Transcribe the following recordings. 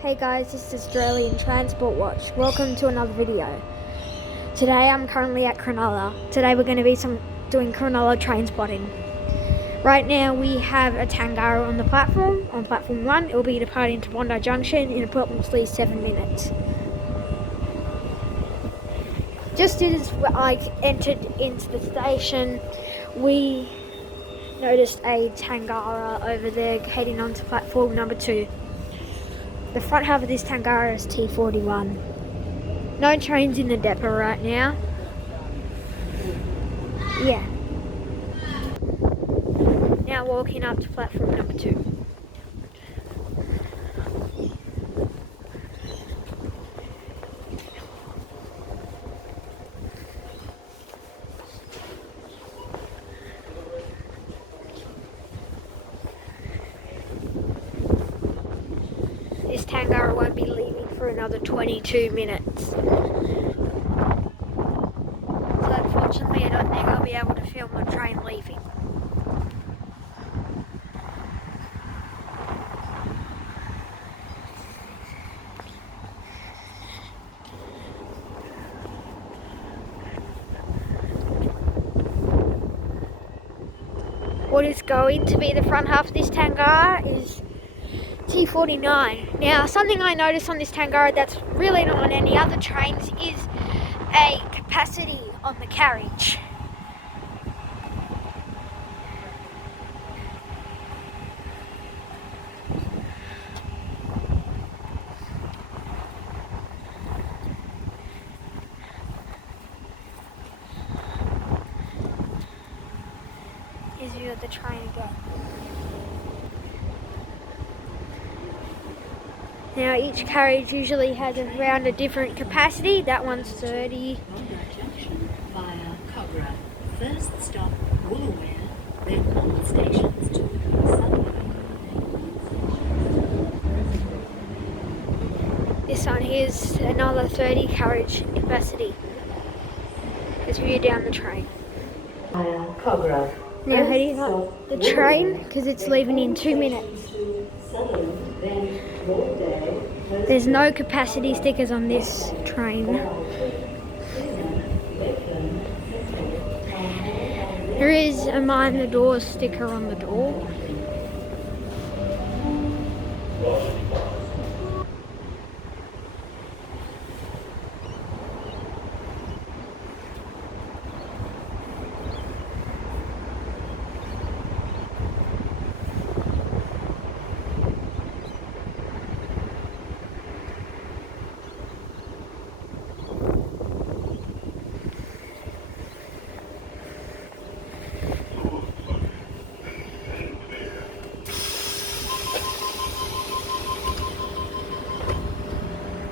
Hey guys, this is Australian Transport Watch. Welcome to another video. Today I'm currently at Cronulla. Today we're going to be doing Cronulla train spotting. Right now we have a Tangara on platform 1. It will be departing to Bondi Junction in approximately 7 minutes. Just as I entered into the station, we noticed a Tangara over there heading onto platform number 2. The front half of this Tangara is T41. No trains in the depot right now. Yeah. Now walking up to platform number 2. This Tangara won't be leaving for another 22 minutes. So unfortunately I don't think I'll be able to film the train leaving. What is going to be the front half of this Tangara is T49. Now, something I noticed on this Tangara that's really not on any other trains is a capacity on the carriage. Here's view of the train again. Now each carriage usually has around a different capacity. That one's 30. Via Tangara. First stop Woolaware, then all stations to This one here's another 30 carriage capacity. Let's view down the train. Via Tangara. Now heading up the train because it's leaving in 2 minutes. There's no capacity stickers on this train. There is a mind the doors sticker on the door.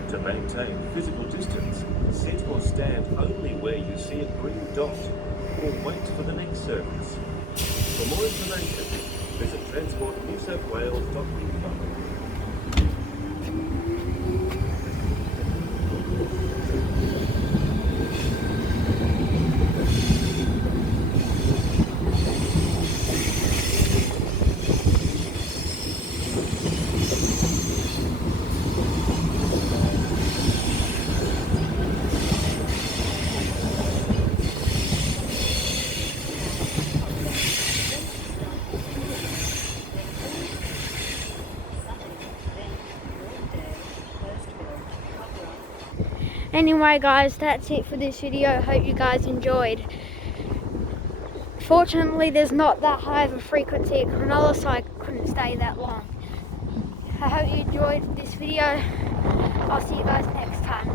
To maintain physical distance, sit or stand only where you see a green dot, or wait for the next service. For more information, visit transportnewsouthwales.info. Anyway guys, that's it for this video. Hope you guys enjoyed. Fortunately there's not that high of a frequency at Cronulla, so I couldn't stay that long. I hope you enjoyed this video. I'll see you guys next time.